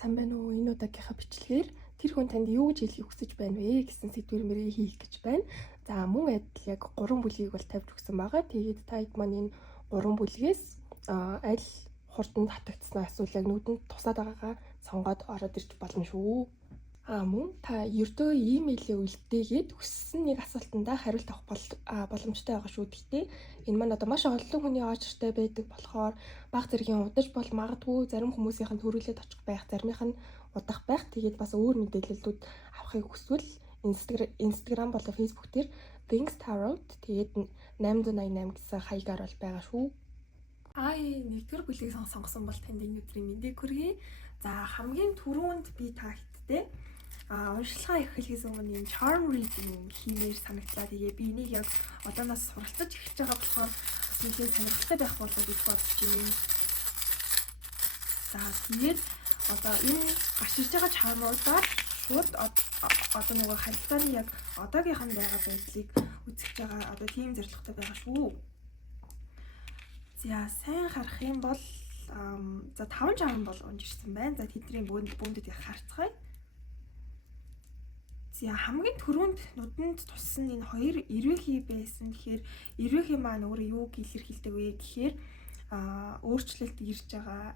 Сайн байна уу? Энэ удаагийнхаа бичлэгээр тэр хүн танд юу гэж хэлхийг хүсэж байна вэ гэсэн сэдвээр мэрээ хийх гэж байна. За мөн адил яг 3 бүлгийг бол тавьж өгсөн байгаа. Тэгээд та хэд маань энэ 3 бүлгээс аль хурданд хатагдсан асуулт яг нүдэнд тусаад байгаагаа сонгоод ороод ирж болно шүү. Мөн та ердөө имэйлээ үлдээгээд хүссэн нэг асуултандаа хариулт авах боломжтой байгаа шүү. Гэхдээ энэ маань одоо маш олон хүний очиртай байдаг болохоор бага зэргийн удаж бол магадгүй зарим хүмүүсийнх нь төрүүлээд очих байх, заримийнх нь удах байх. Тэгээд бас өөр мэдээллүүд авахыг хүсвэл Instagram болон Facebook дээр Things Tarot тэгээд 888 гэсэн хаягаар бол байгаа шүү. Нэгдүгээр бүлгийг сонгосон бол танд энэ өдрийн мэндийг хүргэе. За хамгийн түрүүнд би та хэдтэй уншилгаа эхлэхээс өмнө юм charm reading хиймээр санагдлаа. Тэгээ би энийг яг одооноос суралцаж эхэлж байгаа болохоор бас нэлээд сонирхолтой байх болов гэж бодож байна. За тэгээд одоо энэ гарч ирж байгаа charm-уудаар шууд одоо нөгөө харилцааны яг одоогийнх нь байгаа байдлыг үзэж байгаа одоо тийм зорилготой байгаа шүү. За сайн харах юм бол за 5 charm бол унж ирсэн байна. За тэдний бүүндэд харцгаая. За хамгийн түрүүнд нүдэнд туссан энэ хоёр эрвэхий байсан. Тэгэхээр эрвэхий маань өөрөө юу илэрхийлдэг вэ гэхээр өөрчлөлт ирж байгаа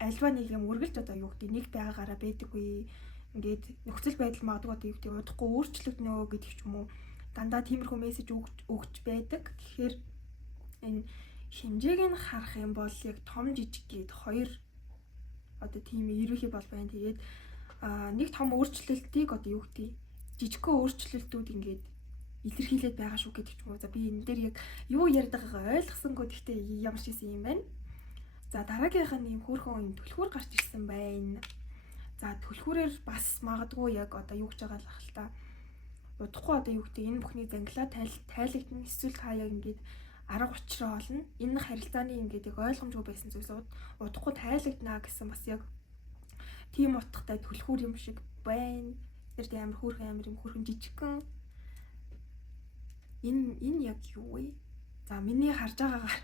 альва нэг юм үргэлж одоо юу гэдэг нэг байгаагаараа байдаггүй. Ингээд нөхцөл байдал магадгүй одоо юу гэдэг удахгүй өөрчлөгднө гэдэг ч юм уу. Дандаа тиймэрхүү мессеж өгч байдаг. Тэгэхээр энэ хэмжээг нь харах юм бол яг том жижиг гээд хоёр одоо тийм эрвэхий бол байна. Тэгээд нэг том өөрчлөлтийг одоо юу гэдэг жижигхэн өөрчлөлтүүд ингээд илэрхийлээд байгаа шүү гэдэг ч юм уу. За би энэ дээр яг юу яриад байгаагаа ойлгосонгүй. Гэхдээ ямар ч юм байна. За дараагийнх нь юм хөөрхөн юм түлхүүр гарч ирсэн байна. За түлхүүрээр бас магадгүй яг одоо юу гэж байгаа л ахал та. Удахгүй одоо юу гэдэг энэ бүхний зангилаа тайлагдана. Эсвэл та яг ингээд арга учраа олно. Энэ харилцааны ингээд яг ойлгомжгүй байсан зүйлс удахгүй тайлагдана гэсэн бас яг тийм утгатай түлхүүр юм шиг байна. Тэр амар хөөрхөн жижигхэн энэ яг юу вэ? За миний харж байгаагаар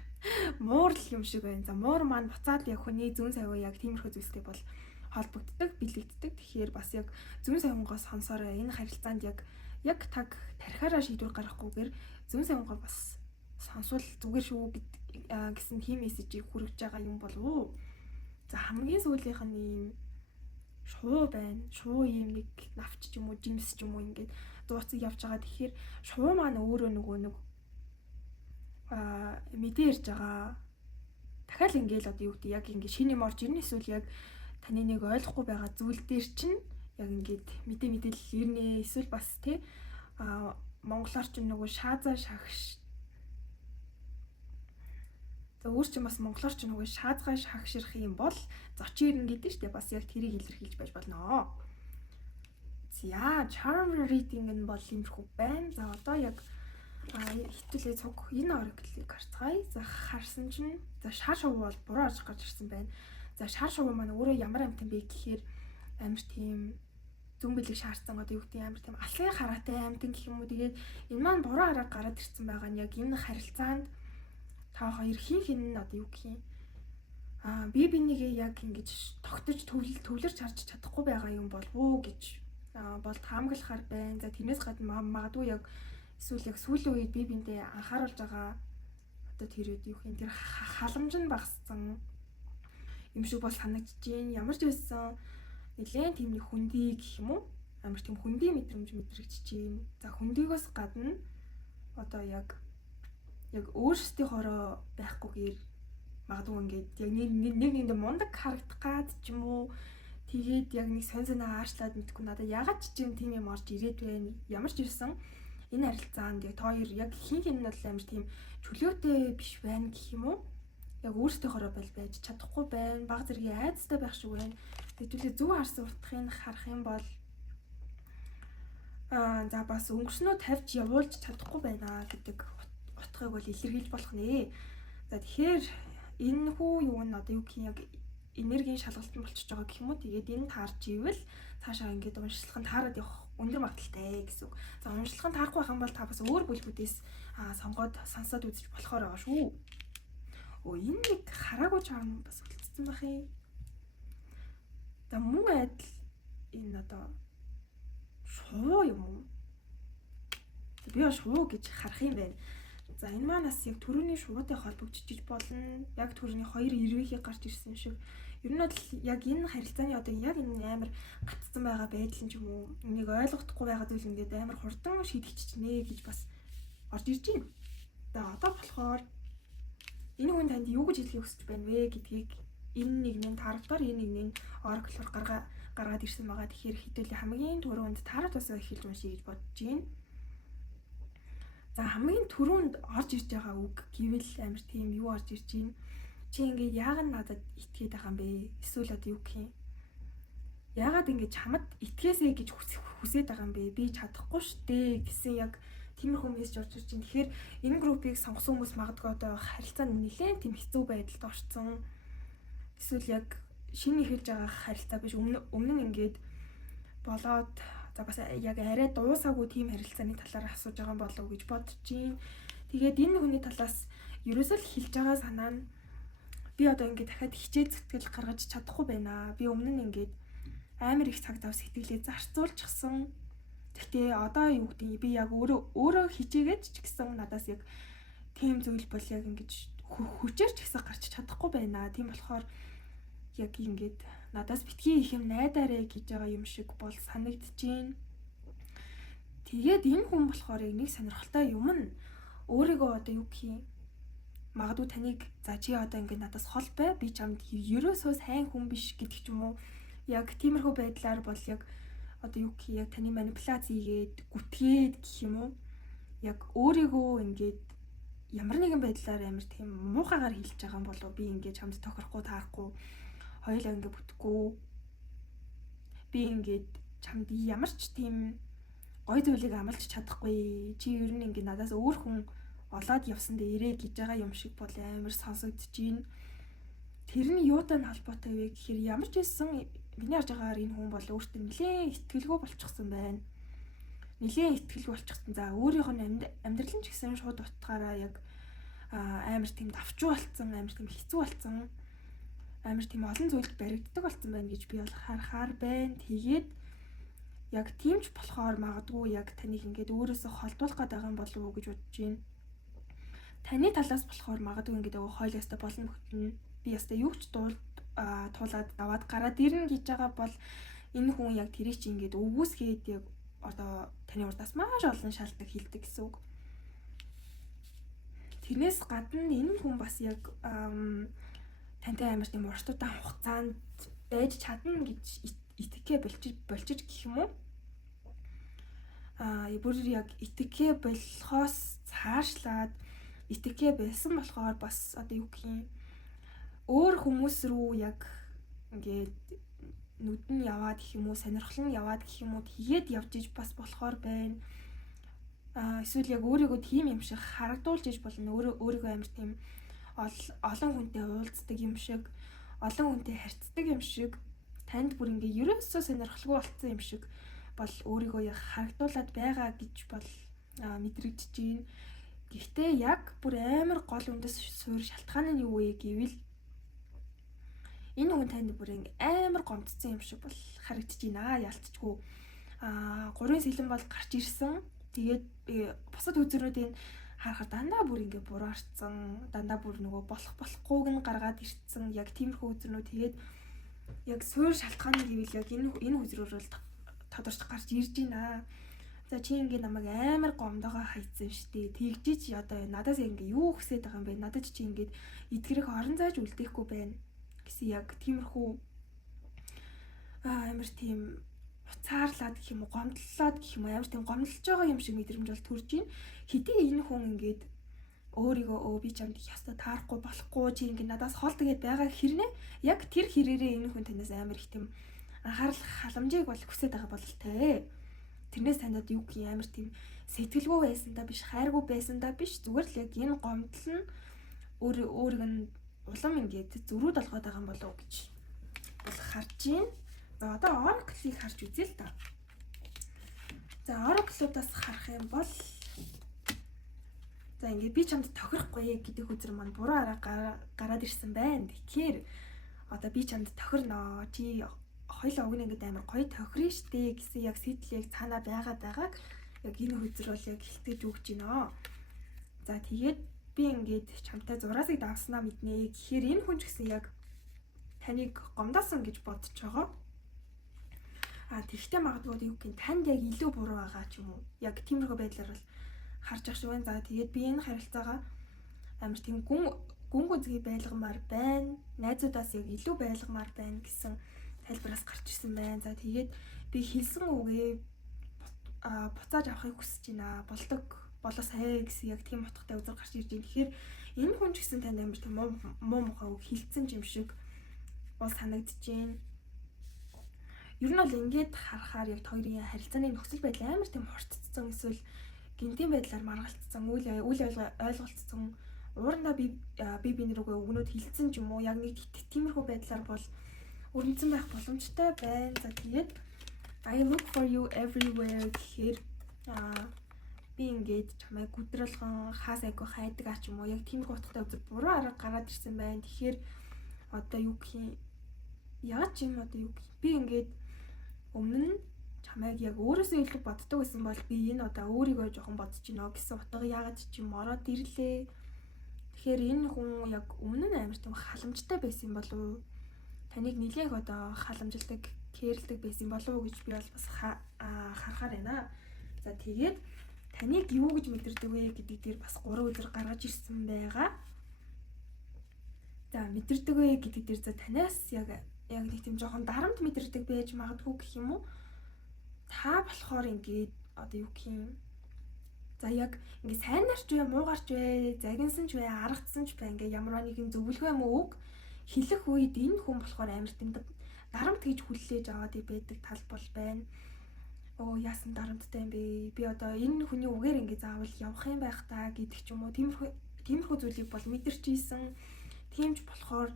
муурл юм шиг байна. За муур маань буцаад яг хүний зүүн савь яг тиймэрхүү зүйлстэй бол холбогддог, бэлэгддэг. Тэгэхээр бас яг зүүн савингоос сонсоорой. Энэ харилцаанд яг таг тархиараа шийдвэр гаргахгүйгээр зүүн савингоо бас сонсвол зүгээр шүү гэсэн тийм мессежийг хүргэж байгаа юм болов уу? За хамгийн сүүлийнх нь ийм шувуу байна. Шувуу юм нэг навч ч юм уу, жимс ч юм уу ингээд дууцыг явж байгаа. Тэгэхээр шувуу маань өөрөө нөгөө нэг мэдээ ирж байгаа. Дахиад ингээл одоо юу гэдэг яг ингээд шинэ юм орж ирнэ эсвэл яг таны нэг ойлгохгүй байгаа зүйл дээр чинь яг ингээд мэдээлэл ирнэ. Эсвэл бас тий монголоор ч нөгөө шаазаа шагш. За өөр чинь бас монголоор ч нөгөө шаазгаа шагширх юм бол зочин ирнэ гэдэг чинь бас яг тэрийг илэрхийлж байж болно. За charm reading нь бол иймэрхүү байна. За одоо яг хитүүлээ цуг энэ oracle-ыг харцгаая. За харсан чинь за шар шувуу бол буруу аж гарч ирсэн байна. За шар шувуу маань өөрөө ямар амтан бэ гэхээр амар тийм зүн бэлэг шаардсан одоо юу гэдэг амар тийм алсын хараатай амтан гэх юм уу. Тэгээд энэ маань буруу арга гараад ирсэн байгаа нь яг энэ харилцаанд та хоёр хин одоо юу гэх юм би бинийгээ яг ингэж тогтож төвлөрч харж чадахгүй байгаа юм болов уу гэж бол таамаглахаар байна. За тэрнээс гадна магадгүй яг эсвэл яг сүүлийн үед би биндээ анхааруулж байгаа одоо тэр үед юу гэх юм тэр халамж нь багассан юм шиг бол санагдаж байна. Ямар ч байсан нэлээд тийм нэг хүндий гэх юм уу амар тийм хүндий мэдрэмж мэдрэгдэж байна. За хүндийгээс гадна одоо яг өөрсдийнхоороо байхгүйгээр магадгүй ингээд яг нэг мундаг харагдах гад ч юм уу тэгээд яг нэг сонь аашлаад мэдгүй надад ягаад ч юм тийм юм орж ирээд байна. Ямар ч ирсэн энэ харилцаанд яг тоор яг хин нь бол амар тийм чөлөөтэй биш байна гэх юм уу. Яг өөрсдийнхоороо байж чадахгүй байна. Бага зэргийн айцтай байх шиг байна. Тэгвэл зөв харсан утгыг харах юм бол за бас өнгөрснөө тавьж явуулж чадахгүй байна гэдэг утгыг бол илэрхийлж болох нэ. За тэгэхээр энэ хүү юу нь одоо юу гэх юм яг энергийн шалгалтан болчихж байгаа гэх юм уу. Тэгээд энэ таарч ивэл цаашаа ингээд уншилах нь таарад явах өндөр магадaltaй гэсэн үг. За уншилах нь таарахгүй байх юм бол та бас өөр бүлгүүдээс сонгоод сонсоод үзэж болохоор байгаа шүү. Энэ нэг хараагүй чам бас үлдсэн бах юм. За мөн адил энэ одоо шувуу юм уу? Би шувуу гэж харах юм байна. За энэ манаас яг төрөний шувуутай холбогдчих болно. Яг төрөний хоёр эрвэхийг гарч ирсэн шиг. Ер нь бол яг энэ харилцааны одоо яг энэ амар гатцсан байгаа байдал нь ч юм уу энийг ойлгохдохгүй байгаа зүйл ингээд амар хурдан шийдэгчнэ гэж бас орж ирж байна. За одоо болохоор энэ хүн танд юу гэж хэлхийг хүсэж байна вэ гэдгийг энэ нэгний таравдаар энэ нэгний oracle-оор гаргаад ирсэн байгаа. Тэгэхээр хэдүүлээ хамгийн түрүүнд тарав тусаа эхэлж уншия гэж бодож байна. За хамгийн түрүүнд орж ирж байгаа үг гэвэл амар тийм юу орж ирж байна. Чи ингээд яагаад надад итгээд байгаа юм бэ? Эсвэл одоо юу гэх юм? Яагаад ингэж чамд итгээсэй гэж хүсээд байгаа юм бэ? Би чадахгүй штэ гэсэн яг тиймэрхүү мессеж орж ирж байна. Тэгэхээр энэ группийг сонгосон хүмүүс магадгүй одоо харилцаанд нэлээд тийм хэцүү байдалд орсон. Эсвэл яг шинэ эхэлж байгаа харилцаа биш өмнө нь ингээд болоод за бас яг арай дуусаагүй тийм харилцааны талаар асууж байгаа болов уу гэж бодож байна. Тэгээд энэ хүний талаас ерөөсөө л хэлж байгаа санаа нь би одоо ингээд дахиад хичээл зүтгэл гаргаж чадахгүй байна. Би өмнө нь ингээд амар их цаг зав сэтгэлээ зарцуулчихсан. Гэхдээ одоо юу гэдэг би яг өөрөө хичээгээд ч гэсэн надаас яг тийм зүйл бол яг ингэж хүчээр ч гэсэн гарч чадахгүй байна. Тийм болохоор яг ингээд надаас битгий их юм найдаарэ гэж байгаа юм шиг бол санагдаж байна. Тэгээд энэ хүн болохоор яг нэг сонирхолтой юм нь өөрийгөө одоо юу гэх юм магадгүй таныг за чи одоо ингээд надаас хол бай би чамд ерөөсөө сайн хүн биш гэдэг ч юм уу яг тиймэрхүү байдлаар бол яг одоо юу гэх яг таны манипуляц хийгээд гүтгээд гэх юм уу яг өөрийгөө ингээд ямар нэгэн байдлаар амар тийм муухайгаар хэлж байгаа юм болов би ингээд чамд тохирохгүй таарахгүй хоёулаа ингээд бүтэхгүй би ингээд чамд ямар ч тийм гой зүйлийг амлаж чадахгүй чи ер нь ингээд надаас өөр хүн олоод явсан дээр ирээ гэж байгаа юм шиг бол амар сонсогдож байна. Тэр нь юутай нь холбоотой вэ гэхээр ямар ч байсан миний харж байгаагаар энэ хүн бол өөртөө нэлээд ихтгэлгүй болчихсон байна. Нэлээд ихтгэлгүй болчихсон. За өөрийнх нь амьдрал нь ч гэсэн шууд утгаараа яг амар тийм давчуу болцсон, амар тийм хэцүү болцсон. Амар тийм олон зүйлд баригддаг болсон байна гэж би бол харахаар байна. Тэгээд яг тиймч болохоор магадгүй яг таныг ингээд өөрөөсөө холдуулах гэдэг юм болов уу гэж бодож байна. Таны талаас болохоор магадгүй ингээд хойлоо ястаа болно бүхтэн би ястаа юу ч туулаад аваад гараад ирнэ гэж байгаа бол энэ хүн яг тэрийг чи ингээд өгөөсгээд яг одоо таны урдаас маш олон шалтгаан хилдэг гэсэн үг. Тэрнээс гадна энэ хүн бас яг тантай амар тийм урт удаан хугацаанд байж чадна гэж итгэхэ болчих гэх юм уу? Бүр яг итгэхэ болохоос цаашлаад итгэхэ байсан болохоор бас одоо юу гэх юм өөр хүмүүс рүү яг ингээд нүд нь яваад гэх юм уу сонирхол нь яваад гэх юм уу тэгээд явж иж бас болохоор байна. Эсвэл яг өөрийгөө тийм юм шиг харагдуулж иж болно. Өөрийгөө амар тийм олон хүнтэй уулздаг юм шиг, олон хүнтэй харьцдаг юм шиг, танд бүр ингээ ерөөсөө сонирхолгүй болцсон юм шиг бол өөрийгөө яг харагдуулаад байгаа гэж бол мэдрэгдэж байна. Гэхдээ яг бүр амар гол үндэс суурь шалтгаан нь юу вэ гэвэл энэ хүн танд бүр амар гомдсон юм шиг бол харагдаж байна. Ялцчгүй. 3 сэлэн бол гарч ирсэн. Тэгээд бусад үзүүрүүдийн харахад дандаа бүр ингээ бураарцсан, дандаа бүр нөгөө болохгүйг нь гаргаад ирсэн. Яг тиймэрхүү үзүүрнүүд тэгээд яг суурь шалтгааны гэвэл яг энэ үзүүрээр бол тодорч гарч ирж байна. За чи ингээ намайг амар гомдогоо хайцсан штэ. Тэгжиж одоо надаас ингээ юу хүсэж байгаа юм бэ? Надад чи ингээ итгэрэх орон зайж үлдээхгүй байна гэсэн яг тиймэрхүү амар тийм уцаарлаад гэх юм уу, гомдлоод гэх юм уу, амар тийм гомдлож байгаа юм шиг мэдрэмж бол төрж байна. Хэдий энэ хүн ингээд өөрийгөө би чамд ястаа таарахгүй болохгүй чи ингээ надаас хол тэгээд байгаа хэрнээ яг тэр хэрээрээ энэ хүн танаас амар их тийм анхаарал халамжийг бол хүсэж байгаа бололтой. Тэрнээс таньд юу гэх юм амар тийм сэтгэлгүй байсандаа биш, хайргүй байсандаа биш, зүгээр л яг энэ гомдол нь өөрийг нь улам ингээд зөрүүд олгоод байгаа юм болов уу гэж бол харж байна. За одоо oracle-ийг харж үзье л та. За oracle-удаас харах юм бол за ингээд би чамд тохирохгүй гэдэг үзэр маань буруу арга гараад ирсэн байна. Тэгэхээр одоо би чамд тохирноо. Чи хоёул уг нь ингээд амар гоё тохирно штэ гэсэн яг сэтэл яг цаанаа байгааг яг энэ хөзөр бол яг хилтгэж өгч байна. За тэгээд би ингээд чамтай зураасыг давснаа мэднэ гэхээр энэ хүн ч гэсэн яг таныг гомдоосон гэж бодож байгаа. Тэгтээ магадгүй юу гэх танд яг илүү буруу байгаа ч юм уу. Яг тиймэрхүү байдлаар бол харж ах шиг байна. За тэгээд би энэ харилцаагаа амар тийм гүн гүзгий байлгамаар байна. Найзуудаас яг илүү байлгамаар байна гэсэн тайлбараас гарч ирсэн байна. За тэгээд би хэлсэн үгээ буцааж авахыг хүсэж байна. Болоо сая гэсэн яг тийм утгатай үзэр гарч ирж байна. Тэгэхээр энэ хүн ч гэсэн танд амар тийм муу мухаа үг хэлсэн юм шиг бол санагдчихээн. Ер нь бол ингээд харахаар яг хоёрын харилцааны нөхцөл байдал амар тийм хурцсан эсвэл гинтийн байдлаар маргалцсан үйл ойлголцсон уурандаа би нэрүүгээ өгнөд хилцсэн ч юм уу яг нэг тиймэрхүү байдлаар бол өрнөцөн байх боломжтой байна. За тэгээд I look for you everywhere гэхээр би ингээд чамайг гүдрэлгэн хаас айгүй хайдаг ач юм уу яг тиймэрхүү утгатай үзэр буруу арга гараад ирсэн байна. Тэгэхээр одоо юу гэх юм яагаад ч юм одоо юу гэх би ингээд өмнө нь чамайг яг өөрөөсөө илүү боддог байсан бол би энэ одоо өөрийгөө жоохон бодож гинэ гэсэн утга яагаад ч юм ороод ирлээ. Тэгэхээр энэ хүн яг өмнө нь амар тийм халамжтай байсан болов таныг нэлээх одоо халамжилдаг, кэрлдэг байсан болов гэж би бол бас харахаар байна. За тэгээд таныг юу гэж мэдэрдэг вэ гэдэг дээр бас 3 өдөр гаргаж ирсэн байгаа. За мэдэрдэг вэ гэдэг дээр за танаас яг нэг тийм жоохон дарамт мэдэрдэг байж магадгүй гэх юм уу? Та болохоор ингээд одоо юу гэх юм. За яг ингээд сайнарч вэ, муугарч вэ, загинсан ч вэ, аргацсан ч вэ ингээд ямар нэгэн зөвлөгөө юм уу хэлэх үед энэ хүн болохоор амар тийм дарамт гэж хүлээж аваад байдаг тал бол байна. Яасан дарамттай юм бэ? Би одоо энэ хүний үгээр ингээд заавал явах юм байх та гэдэг ч юм уу. Тиймэрхүү зүйлийг бол мэдэрч ийсэн. Тиймч болохоор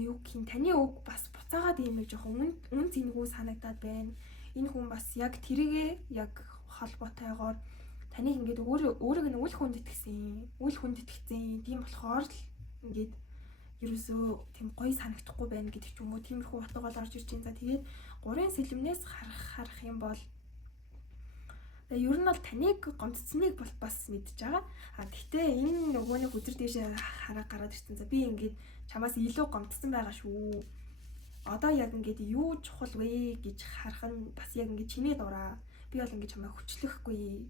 юу гэх юм таны үг бас буцаагаад ийм нэг жоохон үн цэнэгүй санагдаад байна. Энэ хүн бас яг тэрийгээ яг холбоотойгоор таныг ингээд өөрийг нь үл хүндэтгэсэн. Тийм болохоор л ингээд ерөөсөө тийм гоё санагдахгүй байна гэдэг ч юм уу. Тиймэрхүү утга бол орж ирж байна. За тэгээд 3 сэлмнээс харах юм бол ер нь бол таныг гомдцсныг бол бас мэдж байгаа. Гэхдээ энэ нөгөөний хүзэр дэше хараа гараад ирсэн. За би ингээд чамаас илүү гомдсон байгаа шүү. Одоо яг ингээд юу чухал вэ гэж харах нь бас яг ингээд чиний дураа. Би бол ингээд чамайг хүчлэхгүй.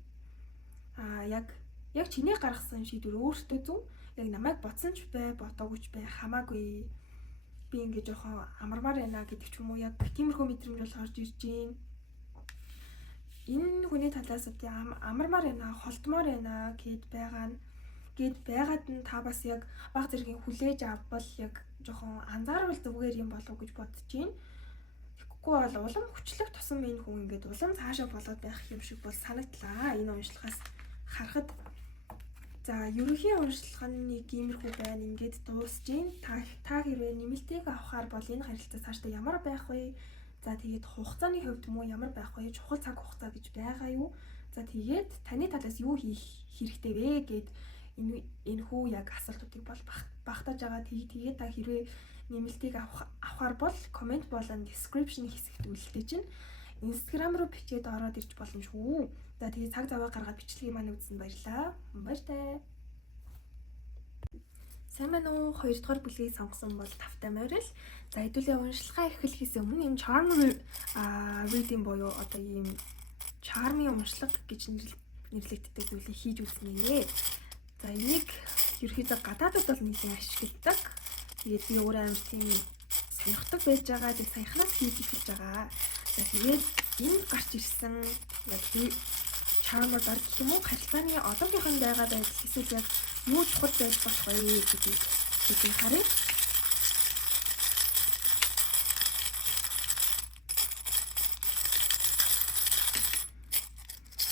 Яг чиний гаргасан шийдвэр өөртөө зөв. Яг намайг бодсон ч бай, бодоогүй ч бай хамаагүй. Би ингээд жоохон амармаар байна гэдэг ч юм уу. Яг тиймэрхүү мэдрэмж бол гарч ирж байна. Энэ хүний талаас нь амармаар байна, холдмоор байна гэд байгаад нь та бас яг баг зэргийн хүлээж авбал яг жоохон анзаарвал зүгээр юм болов гэж бодож байна. Тэгэхгүй бол улам хүчлэх тусам энэ хүн ингээд улам цаашаа болоод байх юм шиг бол санагдлаа. Энэ уншлагаас харахад. За ерөнхий уншлагын нэг иймэрхүү байна. Ингээд дуусж байна. Та хэрвээ нэмэлтийг авахаар бол энэ харилцаа цаашдаа ямар байх вэ? За тэгээд хугацааны хувьд муу ямар байх вэ? Чухал цаг хугацаа гэж байгаа юу? За тэгээд таны талаас юу хийх хэрэгтэй вэ гэд энэ хүү яг асуултуудыг бол багтааж байгаа. Тэгээд та хэрвээ нэмэлтийг авахар бол комент болон description хэсэгт үлдээж чинь Instagram руу бичээд ороод ирж болно шүү. За тэгээд цаг зав гаргаад бичлэгийг маань үзсэн баярлалаа. Баяртай. Сайн байна уу? 2 дугаар бүлгийг сонгосон бол тавтай морил. За хэдүүлээ уншлагаа эхлэхээс өмнө юм charm reading буюу одоо ийм charm-ийн уншлага гэж нэрлэгддэг зүйлийг хийж үзнэ. За энийг ерөөхдөө гадаадд бол нэлээд ашигладаг. Тэгээд би өөрөө амар тийм сонирхдаг байж байгаа. Тэгээд саяхнаас хийж эхэлж байгаа. За тэгээд энэ гарч ирсэн яг charm-аар гэх юм уу? Харилцааны одоогийнхон байгаа байдал эсвэл яг юу чухал байж болох вэ гэдгийг харъя.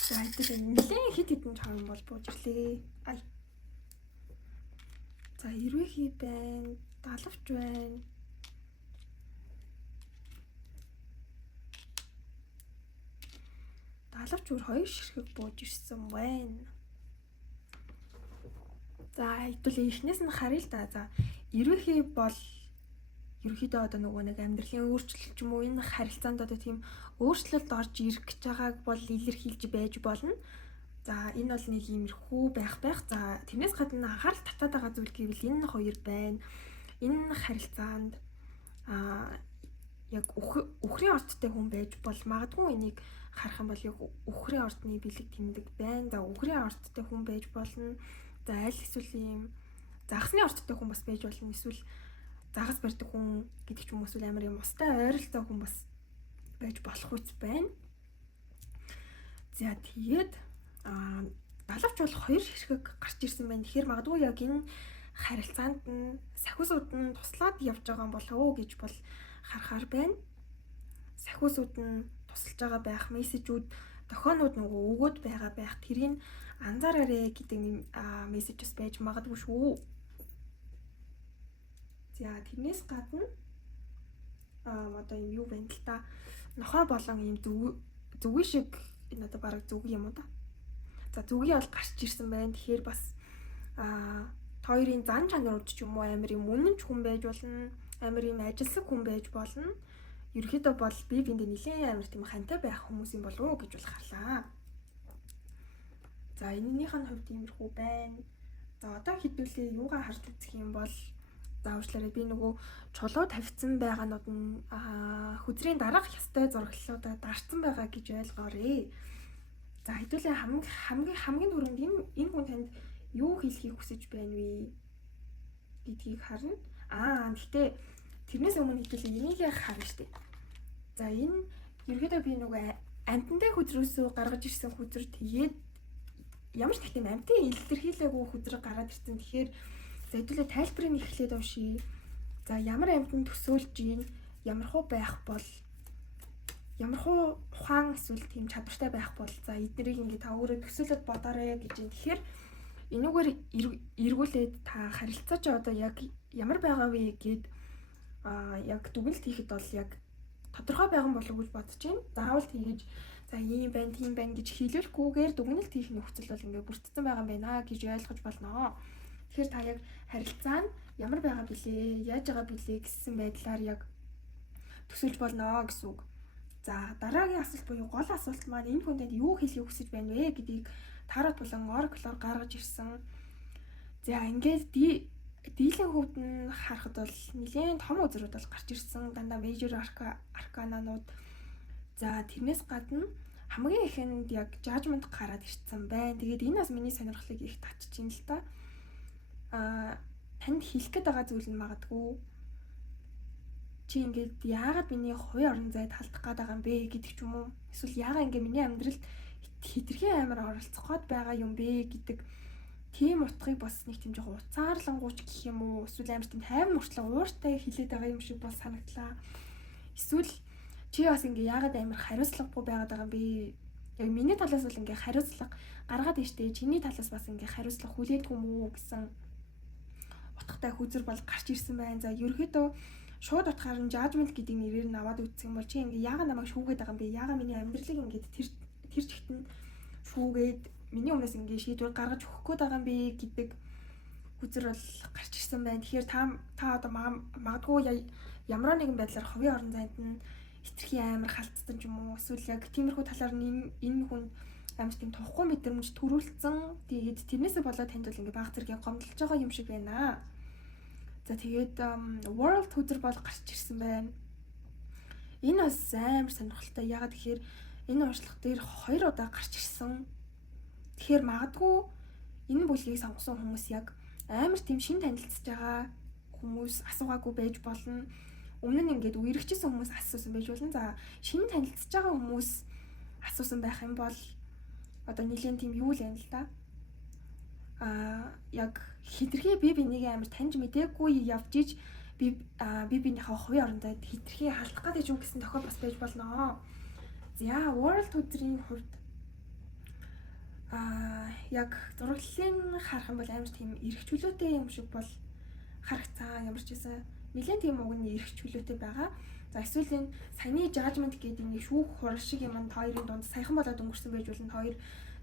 За нэлээд хит хитэн charm бол бууж ирлээ. За эрвэхий байна, далавч байна. Далавч өөр 2 ширхэг бууж ирсэн байна. За хэдүүлээ ихнээс нь харъя л да. За эрвэхий бол ерөнхийдөө одоо нөгөө нэг амьдралын өөрчлөлт ч юм уу энэ харилцаанд одоо тийм өөрчлөлт орж ирэх гэж байгааг бол илэрхийлж байж болно. За энэ бол нэг иймэрхүү байх. За тэрнээс гадна анхаарал татаад байгаа зүйл гэвэл энэ хоёр байна. Энэ харилцаанд яг үхрийн ордтой хүн байж бол магадгүй энийг харах юм бол яг үхрийн ордны бэлэг тэмдэг байна. За үхрийн ордтой хүн байж болно. За аль эсвэл ийм загасны ордтой хүн бас байж болно. Эсвэл загас барьдаг хүн гэдэг ч юм уу эсвэл амар юм устай ойролцоо хүн бас байж болох үс байна. За тэгээд далавч бол хоёр хэрэг гарч ирсэн байна. Тэгэхээр магадгүй яг энэ харилцаанд нь сахиусууд нь туслаад явж байгаа юм болов уу гэж бол харахаар байна. Сахиусууд нь тусалж байгаа байх мессежүүд, дохионууд нөгөө өгөөд байгаа байх. Тэрийг анзаараарэ гэдэг мессежс байж магадгүй шүү. За тэрнээс гадна одоо юм юу байна л та. Нохой болон юм зүгэн шиг энэ одоо бараг зүг юм уу да. За зүгийн бол гарч ирсэн байна. Тэгэхээр бас хоёрын зан чанарууд ч юм уу амар юм үнэнч хүн байж болно. Амар юм ажилсаг хүн байж болно. Ерөнхийдөө бол бие биендээ нэлээд амар тийм хантай байх хүмүүс юм болов уу гэж бол харлаа. За энэнийх нь хувьд иймэрхүү байна. За одоо хэдүүлээ юугаа харж үзэх юм бол за уучлаарай би нөгөө чулуу тавьсан байгаанууд нь хүзрийн дараах ёстой зураглалуудаа дарцсан байгаа гэж ойлгоорой. За хэдүүлээ хамгийн түрүүнд энэ хүн танд юу хэлхийг хүсэж байна вэ гэдгийг харна. Гэхдээ тэрнээс өмнө хэдүүлээ энийг харна штеп. За энэ ерөөдөө би нөгөө амтантай хүзрөөсөө гаргаж ирсэн хүзэр тэгээд ямар ч тийм амтын илэрхийлээгүй хүзрэг гараад ирсэн. Тэгэхээр за хэдүүлээ тайлбарыг эхлээд уншия. За ямар амтнд төсөөлж ийн, ямар хуу байх бол ямар хуу ухаан эсвэл тийм чадвартай байх бол за эднэрийг ингээ та өөрөө төсөөлөд бодоорой гэж юм. Тэгэхээр энүүгээр эргүүлээд та харилцаач одоо яг ямар байгаа вэ гэд яг дүгнэлт хийхэд бол яг тодорхой байган болов гэж бодож байна. Заавал тэгэж за ийм байна, тийм байна гэж хэлүүлэхгүйгээр дүгнэлт хийх нөхцөл бол ингээ бүрдсэн байгаа юм байна гэж ойлгож болно. Тэгэхээр та яг харилцаа нь ямар байгаа билээ, яаж байгаа билээ гэсэн байдлаар яг төсөлж болно гэсэн үг. За дараагийн асуулт буюу гол асуулт маань энэ хүндэд юу хэлхийг хүсэж байна вэ гэдгийг Тарот болон Oracle-оор гаргаж ирсэн. За ингээд дийлэн хөвд нь харахад бол нэлээд том үзрүүд бол гарч ирсэн. Дандаа major arcana-нууд. За тэрнээс гадна хамгийн ихэнд яг judgment гараад ирсэн байна. Тэгээд энэ бас миний сонирхлыг их татчих юм л та. Танд хэлэх гээд байгаа зүйл нь магадгүй чи ингээд яагаад миний хувийн орон зайд халдах гээд байгаа юм бэ гэдэг ч юм уу. Эсвэл яагаад ингээд миний амьдралд хитрхи амар оролцох гээд байгаа юм бэ гэдэг тийм утгыг бас нэг тийм жоохон уцаарлангууч гэх юм уу. Эсвэл амар тийм тайван мөртлөө ууртай хилээд байгаа юм шиг бол санагдлаа. Эсвэл чи бас ингээд яагаад амар хариуцлагагүй байгаад байгаа юм бэ? Яг миний талаас бол ингээд хариуцлага гаргаад ичтэй. Чиний талаас бас ингээд хариуцлага хүлээдгүй юм уу гэсэн утгатай хүзэр бол гарч ирсэн байна. За ерөөхдөө шууд утгаар нь judgment гэдэг нэрээр нь аваад үзэх юм бол чи ингээ яагаад намайг шүүгээд байгаа юм бэ? Яагаад миний амьдралыг ингээд тэр чигтэн шүүгээд миний өмнөөс ингээ шийдвэр гаргаж өгөх гээд байгаа юм бэ гэдэг хүзэр бол гарч ирсэн байна. Тэгэхээр та одоо магадгүй ямар нэгэн байдлаар хувийн орон зайд нь хитрхи амар халтсан ч юм уу. Эсвэл яг тиймэрхүү талаар нь энэ хүн амар тийм тухгүй мэдрэмж төрүүлсэн. Тэгээд тэрнээсээ болоод танд бол ингээ баг зэрэг гомдолж байгаа юм шиг байна. За тэгээд World Tour бол гарч ирсэн байна. Энэ бас амар сонирхолтой. Ягаад гэхээр энэ уншлага дээр 2 удаа гарч ирсэн. Тэгэхээр магадгүй энэ бүлгийг сонгосон хүмүүс яг амар тийм шин танилцж байгаа хүмүүс асуугаагүй байж болно. Өмнө нь ингээд үерхчихсэн хүмүүс асуусан байж болно. За шин танилцж байгаа хүмүүс асуусан байх юм бол одоо нэлийн тийм юу л юм л да. Яг хитрхи би бинийг амар таньж мдээгүй явж иж би биенийхээ хувийн орон зайд хитрхи халдах гэдэг юм гэсэн тохиол бас байж болно. За World Tour-ийн хувьд яг зураглалын харах юм бол амар тийм эрх чөлөөтэй юм шиг бол харагцаа. Ямар ч байсан нэлээд тийм уг нь эрх чөлөөтэй байгаа. За эсвэл энэ саяны judgment гэдэг нэг шүүх хурал шиг юм хоёрын дунд саяхан болоод өнгөрсөн байж болно. Хоёр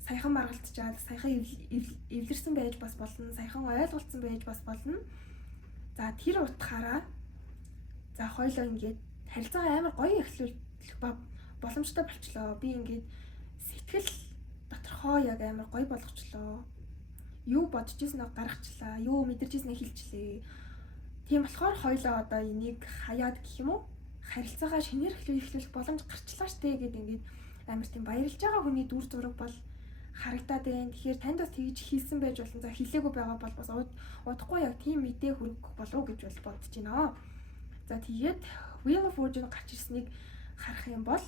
саяхан маргалтчаад саяхан эвлэрсэн байж бас болно. Саяхан ойлголцсон байж бас болно. За тэр утгаараа За хоёулаа ингээд харилцаагаа амар гоё эхлүүлэх боломжтой болчлоо. Би ингээд сэтгэл доторхоо яг амар гоё болгочлоо. Юу бодож ирснийг гаргачлаа, юу мэдэрч ирснийг хэлчлээ. Тийм болохоор хоёулаа одоо энийг хаяад гэх юм уу? Харилцаагаа шинээр эхлүүлэх боломж гарчлаа штэ гэдэг ингээд амар тийм баярлж байгаа хүний дүр зураг бол харагдаад байна. Тэгэхээр танд бас тэгж хийсэн байж болно. За хэлээгүй байгаа бол бас удахгүй яг тийм мэдээ хүргэх болов гэж бол бодож байна. За тэгээд Wheel of Fortune гарч ирснийг харах юм бол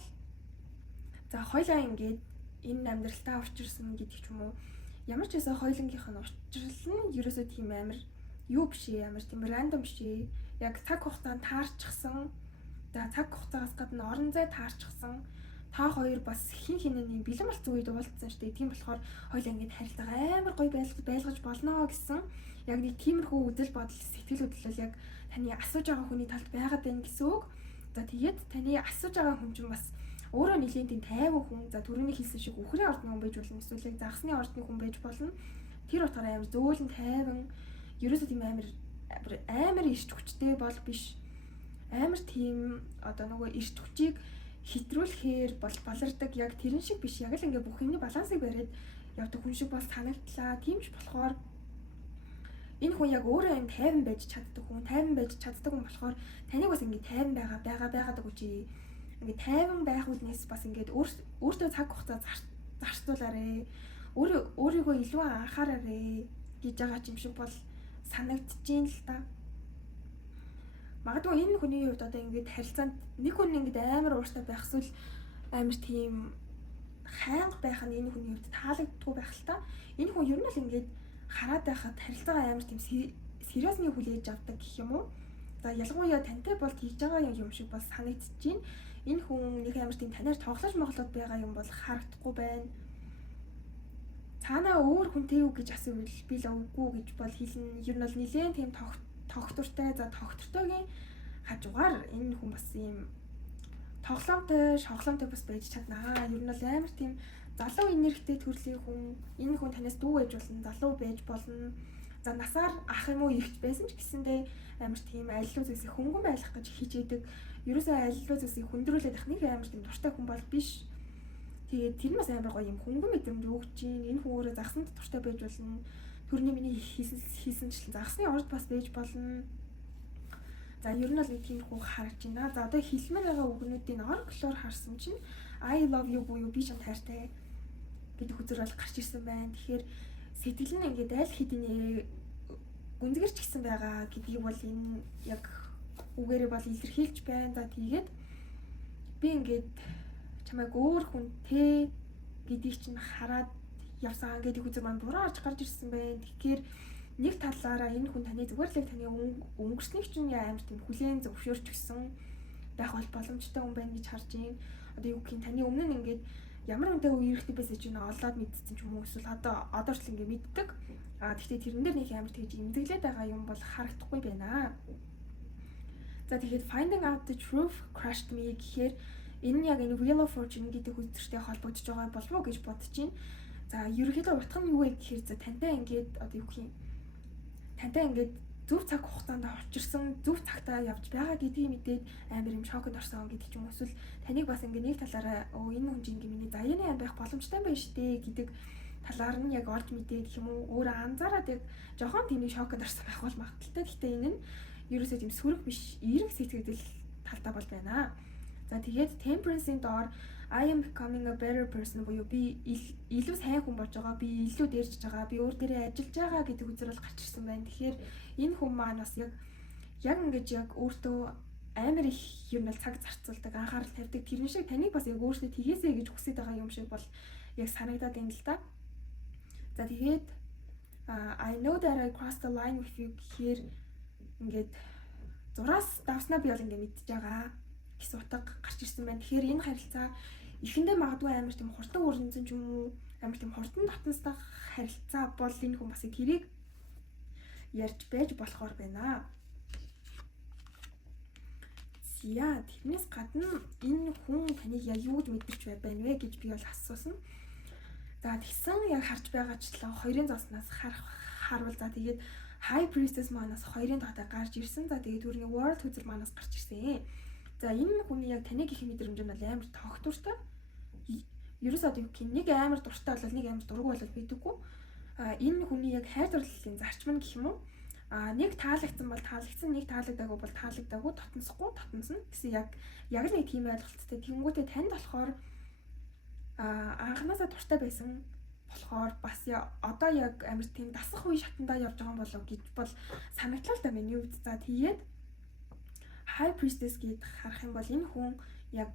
за хоёлаа ингээд энэ амьдралтаа учирсан гэдэг ч юм уу. Ямар ч байсан хоёлынгийнх нь учрал нь ерөөсөө тийм амар юу биш ээ, амар тийм рандом биш ээ. Яг цаг хугацаанд таарчихсан. За цаг хугацаагаас гадна орон зай таарчихсан. Та хоёр бас хин хинэний бэлэн болсон үед уулзсан шүү дээ. Тийм болохоор хоёлаа ингэж харилцаагаа амар гоё байлгаж болно гэсэн яг нэг тиймэрхүү үзэл бодол сэтгэл хөдлөл яг таны асууж байгаа хүний талд байгаад байна гэсэн үг. За тэгээд таны асууж байгаа хүн чинь бас өөрөө нэлийн тийм тайван хүн. За түрүүний хэлсэн шиг үхрийн ордны хүн байж болно. Эсвэл яг загсны ордны хүн байж болно. Тэр утгаараа амар зөөлөн тайван ерөөсөө тийм амар ирч хүчтэй бол биш. Амар тийм одоо нөгөө ирч хүчийг хитрүүлэхээр бол балардаг яг тэрэн шиг биш. Яг л ингээ бүх юмны балансыг бариад явдаг хүн шиг бол санагдлаа. Тийм ч болохоор энэ хүн яг өөрөө юм тайван байж чаддаг хүн. Тайван байж чаддаг хүн болохоор таныг бас ингээ тайван байгаад өгч. Ингээ тайван байх үднээс бас ингээд өөртөө цаг хугацаа зарцуулаарэ. Өөрийгөө илүү анхаараарэ гэж байгаа юм шиг бол санагдчихээн л та. Магадгүй энэ хүний хувьд одоо ингээд харилцаанд нэг хүн ингээд амар ууртай байх эсвэл амар тийм хайнг байх нь энэ хүний хувьд таалагддаггүй байх л та. Энэ хүн ер нь л ингээд хараад байхад харилцаагаа амар тийм сериусны хүлээж авдаг гэх юм уу. За ялангуяа тантай бол хийж байгаа юм шиг бол санагдчихээн. Энэ хүн нэг амар тийм танаар тоглож моглоод байгаа юм бол харагдахгүй байна. Цаанаа өөр хүнтэй юу гэж асуувал би л үгүй гэж бол хэлнэ. Ер нь бол нэлээд тийм тогтвортой. За тогтвортойгийн хажуугаар энэ хүн бас ийм тоглоомтой бас байж чаднаа. Ер нь бол амар тийм залуу энергитэй төрлийн хүн. Энэ хүн танаас дүү байж болно, залуу байж болно. За насаар ах юм уу ихч байсан ч гэсэндээ амар тийм алилуу зүйлсийг хөнгөн байлгах гэж хичээдэг. Ерөөсөө алилуу зүйлсийг хүндрүүлээд ах нэг амар тийм дуртай хүн бол биш. Тэгээд тэр нь бас амар гоё юм хөнгөн мэдрэмж өгч чинь энэ хүн өөрөө загсанд дуртай байж болно. Төрний миний хийсэнчлэн загсны орд бас байж болно. За ер нь бол нэг тийм хүн харж байна. За одоо хэлмээр байгаа үгнүүдийн орглоор харсан чинь I love you буюу би чамд хайртай гэдэг үзэр бол гарч ирсэн байна. Тэгэхээр сэтгэл нь ингээд аль хэдийн гүнзгэрч гисэн байгаа гэдгийг бол энэ яг үгээрээ бол илэрхийлж байна. За тэгээд би ингээд чамайг өөр хүнтэй гэдгийг чинь хараад явсан гэдэг үзэг маань буруу гарч ирсэн байна. Тэгэхээр нэг талаараа энэ хүн таны зүгээр л таны өнгөрснийг чинь амар тийм хүлээн зөвшөөрч гисэн байх бол боломжтой хүн байна гэж харж байна. Одоо юу гэх юм таны өмнө нь ингээд ямар үнэтэй үерхтэй байсан ч нэ олоод мэдсэн ч юм уу эсвэл одоо ч ингээд мэддэг. Гэхдээ тэрэн дээр нэг амар тэгж имзэглээд байгаа юм бол харагдахгүй байна. За тэгээд finding out the truth crushed me гэхээр энэ яг энэ Wheel of Fortune гэдэг үзэртэй холбогдож байгаа болов уу гэж бодож байна. За ерөнхийдөө утга нь юу вэ гэхээр за тантай ингээд одоо юу гэх юм тантай ингээд зөв цаг хугацаанд очирсан зөв цагтаа явж байгаа гэдгийг мэдээд амар юм шоконд орсон гэдэг ч юм уу эсвэл таныг бас ингээд нэг талаараа энэ хүн чинь ингээд миний заяаны ам байх боломжтой байна шүү дээ гэдэг талаар нь яг олж мэдээд гэх юм уу өөрөө анзаараад яг жоохон тийм шоконд орсон байх бол магадaltaй. Гэхдээ энэ нь ерөөсөө тийм сөрөг биш эерэг сэтгэл талтай бол байна. За тэгээд Temperance-ийн доор I am becoming a better person буюу би илүү сайн хүн болж байгаа, би илүү дээрж байгаа, би өөр дээрээ ажиллаж байгаа гэдэг үзэр бол гарч ирсэн байна. Тэгэхээр энэ хүн маань бас яг ингэж яг өөртөө амар их юм бол цаг зарцуулдаг, анхаарал тавьдаг. Тэрэн шиг таныг бас яг өөртөө тгээсэй гэж хүсэж байгаа юм шиг бол яг санагдаад байна л да. За тэгээд I know that I crossed the line with you гэхээр ингээд зураас давснаа би бол ингээд мэдчихэж байгаа гэсэн утга гарч ирсэн байна. Тэгэхээр энэ харилцаа эхэндээ магадгүй амар тийм хурдан өрнөсөн ч юм уу амар тийм хурдан татнастай харилцаа бол энэ хүн бас тэрийг ярьж байж болохоор байна. Зя тэрнээс гадна энэ хүн таныг яг юу гэж мэдэрч байна вэ гэж би бол асуусан. За тэгсэн яг харж байгаачлаа хоёрын зоснаас харвал за тэгээд High Priestess манаас хоёрын тоотой гарч ирсэн. За тэгээд түрний World Wizard манаас гарч ирсэн. За энэ хүний яг таны гэх мэдрэмж нь бол амар тогтвортой. Ерөөс одоо юу гэх нэг амар дуртай бол нэг амар дургу бол бидэггүй. Энэ хүний яг хайр дурлалын зарчим нь гэх юм уу? Нэг таалагдсан бол таалагдсан, нэг таалагдаагүй бол таалагдаагүй, дотносохгүй дотносно гэсэн яг л нэг тийм ойлголттой. Тэнгүүтээ танд болохоор анханасаа дуртай байсан болохоор бас одоо яг амар тийм дасах үе шатандаа явж байгаа болов гэж бол санагдлаа л да миний үед. За тэгээд High Priestess гээд харах юм бол энэ хүн яг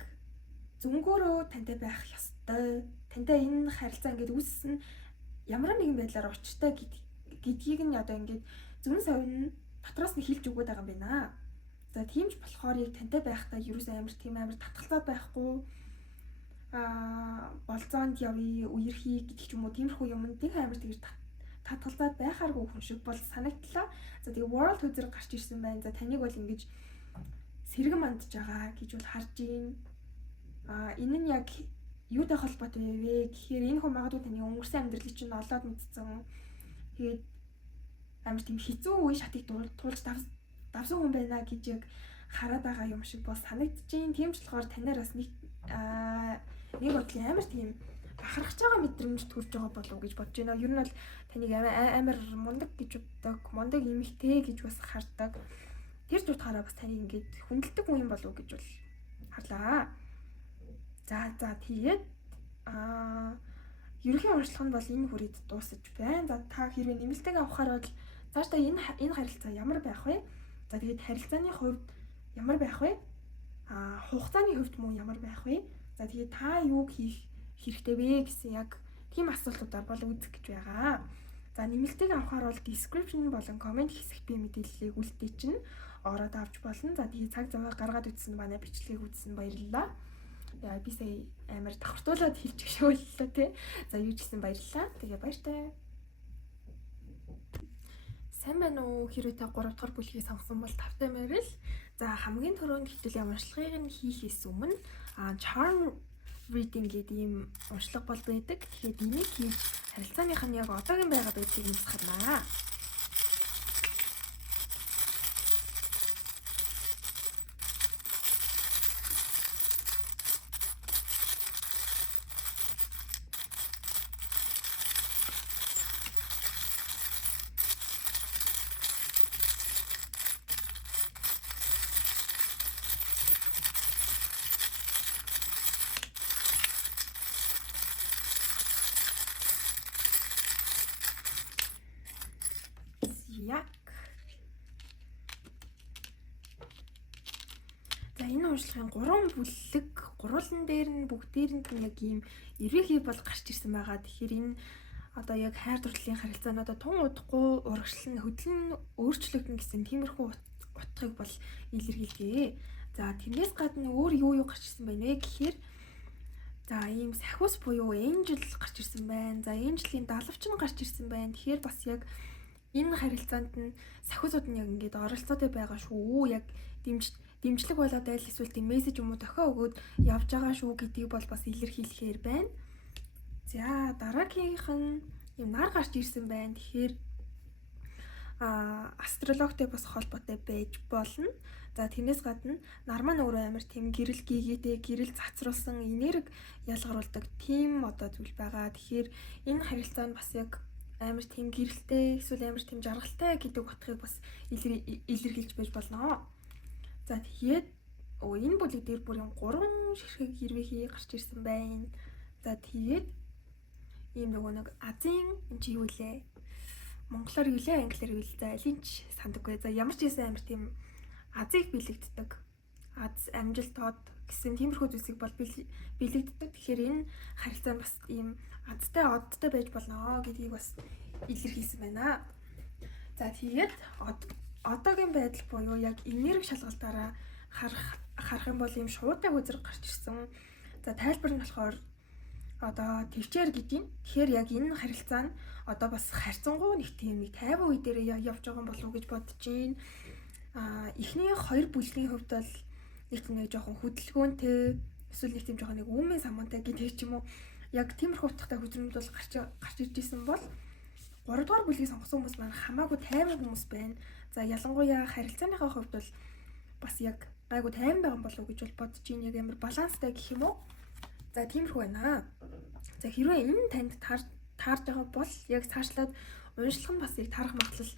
зөнгөөрөө тантай байх ёстой. Тантай энэ харилцаа ингээд үүссэн ямар нэгэн байдлаар учиртай гэдгийг нь одоо ингээд зүн совин дотроос нь хэлж өгöd байгаа юм байна. За тийм ч болохоор яг тантай байхдаа ерөөсөө амар татгалзаад байхгүй болцоонд явъя, үерхий гэдэг ч юм уу тиймэрхүү юмд нэг амар тэгж татгалзаад байхааргүй хүн шиг бол санагдлаа. За тэгээ World Wizard гарч ирсэн байна. За таныг бол ингэж сэргэн мандж байгаа гэж бол харж байна. Энэ нь яг юутай холбоотой вэ гэхээр энэ хүн магадгүй таны өнгөрсөн амьдралыг чинь олоод мэдсэн. Тэгээд амар тийм хэцүү үе шатыг туулж давсан хүн байна гэж яг хараад байгаа юм шиг бол санагдчихээн. Тийм ч болохоор танаар бас нэг бодлын амар тийм бахархаж байгаа мэдрэмж төрж байгаа болов уу гэж бодож байна. Ер нь бол таныг амар мундаг гэж боддог, мундаг эмэгтэй гэж бас хардаг. Тэр ч утгаараа бас таныг ингээд хүндэлдэг хүн юм болов уу гэж бол харлаа. За тэгээд ерөнхий онцлог нь бол энэ хүрээд дуусаж байна. За та хэрвээ нэмэлтийг авахаар бол цаашдаа энэ харилцаа ямар байх вэ? За тэгээд харилцааны хувьд ямар байх вэ? Хугацааны хувьд мөн ямар байх вэ? За тэгээд та юуг хийх хэрэгтэй вэ гэсэн яг тийм асуултуудаар бол үзэх гэж байгаа. За нэмэлтийг авахаар бол description болон comment хэсэгт би мэдээллийг үлдээ чинь ороод авч болно. За тэгээд цаг зав гаргаад үзсэн манай бичлэгийг үзсэн баярлалаа. Яа би сая амар давхартуулаад хэлчих шиг боллоо тий. За юу ч гэсэн баярлалаа. Тэгээ баяртай. Сайн байна уу? Хэрвээ та 3 дахь бүлгийг сонгосон бол тавтай мэрэл. За хамгийн түрүүнд хэвлэлийн уншлагыг нь хийхээс өмнө charm reading гэдэг ийм уншлага бол байдаг. Тэгэхээр энийг хийж харилцааных нь яг одоогийн байгаа байдлыг мэдхэрнаа. За энэ уншлагын 3 бүлэг гурван дээр нь бүгдээрэнд нь яг ийм эрвэхий бол гарч ирсэн байгаа. Тэгэхээр энэ одоо яг хайр дурлалын харилцаануудаа тун удахгүй урагшлан хөдлөн өөрчлөгдөн гэсэн тиймэрхүү утгыг бол илэрхийлжээ. За тэрнээс гадна өөр юу гарч ирсэн байна вэ гэхээр за ийм сахиус буюу Angel гарч ирсэн байна. За Angel-ийн далавч нь гарч ирсэн байна. Тэгэхээр бас яг энэ харилцаанд нь сахиусууд нь яг ингээд оролцоотой байгаа шүү. Яг дэмжлэг болоод айл эсвэл тийм мессеж юм уу дохио өгөөд явж байгаа шүү гэдгийг бол бас илэрхийлэхээр байна. За дараагийнх нь юм нар гарч ирсэн байна. Тэгэхээр астрологтой бас холбоотой байж болно. За тэрнээс гадна нар маань өөрөө амар тийм гэрэл гийгээтэй гэрэл цацруулсан энерги ялгаруулдаг тийм одоо зүйл байгаа. Тэгэхээр энэ харилцаа нь бас яг амар тийм гэрэлтэй эсвэл амар тийм жаргалтай гэдэг утгыг бас илэрхийлж байж болно. За тэгээд энэ бүлэг дээр бүрийн 3 ширхэг хэрвэхий гарч ирсэн байна. За тэгээд ийм нэг Азийн энэ чи юу вэ? Монголоор юу лээ, англиар юу лээ? За алинч сандаггүй. За ямар ч байсан амар тийм Азийг бэлэгддэг. Аз амжилтод гэсэн тиймэрхүү зүйлсийг бол бэлэгддэг. Тэгэхээр энэ харилцаа бас ийм азтай одтой байж болно гэдгийг бас илэрхийлсэн байна. За тэгээд одоогийн байдал буюу яг энерги шалгалтаараа харах юм бол ийм шуудай хүзэр гарч ирсэн. За тайлбар нь болохоор одоо төвчээр гэдгийг. Тэгэхээр яг энэ харилцаа нь одоо бас харьцангуй нэг тийм нэг тайван үе дээр явж байгаа болов уу гэж бодож байна. Эхний 2 бүлгийн хувьд бол нэг тийм нэг жоохон хөдөлгөөнтэй эсвэл нэг тийм жоохон нэг үүмэн самуунтай гэдэг ч юм уу. Яг тиймэрхүү утгатай хүзрэмд бол гарч ирж исэн бол 3 дугаар бүлгийг сонгосон хүмүүс маань хамаагүй тайван хүмүүс байна. За ялангуяа харилцааныхаа хувьд бол бас яг гайгүй тайван байгаа болов уу гэж бол бодож ийн, яг амар баланстай гэх юм уу. За тиймэрхүү байна. За хэрвээ энэ танд таарж байгаа бол яг цаашлаад уншлах нь бас яг тарах магадлал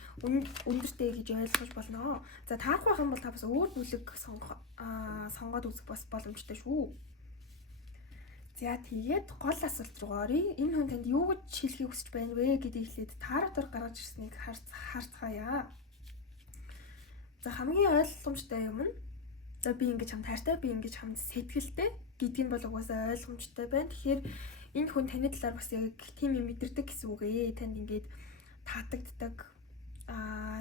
өндөртэй гэж ойлгож болно. За таарах байх юм бол та бас өөр бүлэг сонгоод үзэх бас боломжтой шүү. За тэгээд гол асуулт руу оръё. Энэ хүн танд юу гэж хэлхийг хүсэж байна вэ гэдгийг хэлээд таарах дор гаргаж ирснийг харцгаая. За хамгийн ойлгомжтой юм нь за би ингэж хам таартай, би ингэж хам сэтгэлтэй гэдг нь бол угаасаа ойлгомжтой байна. Тэгэхээр энэ хүн таны талаар бас яг тийм юм мэдэрдэг гэсэн үг ээ. Танд ингээд таатагддаг,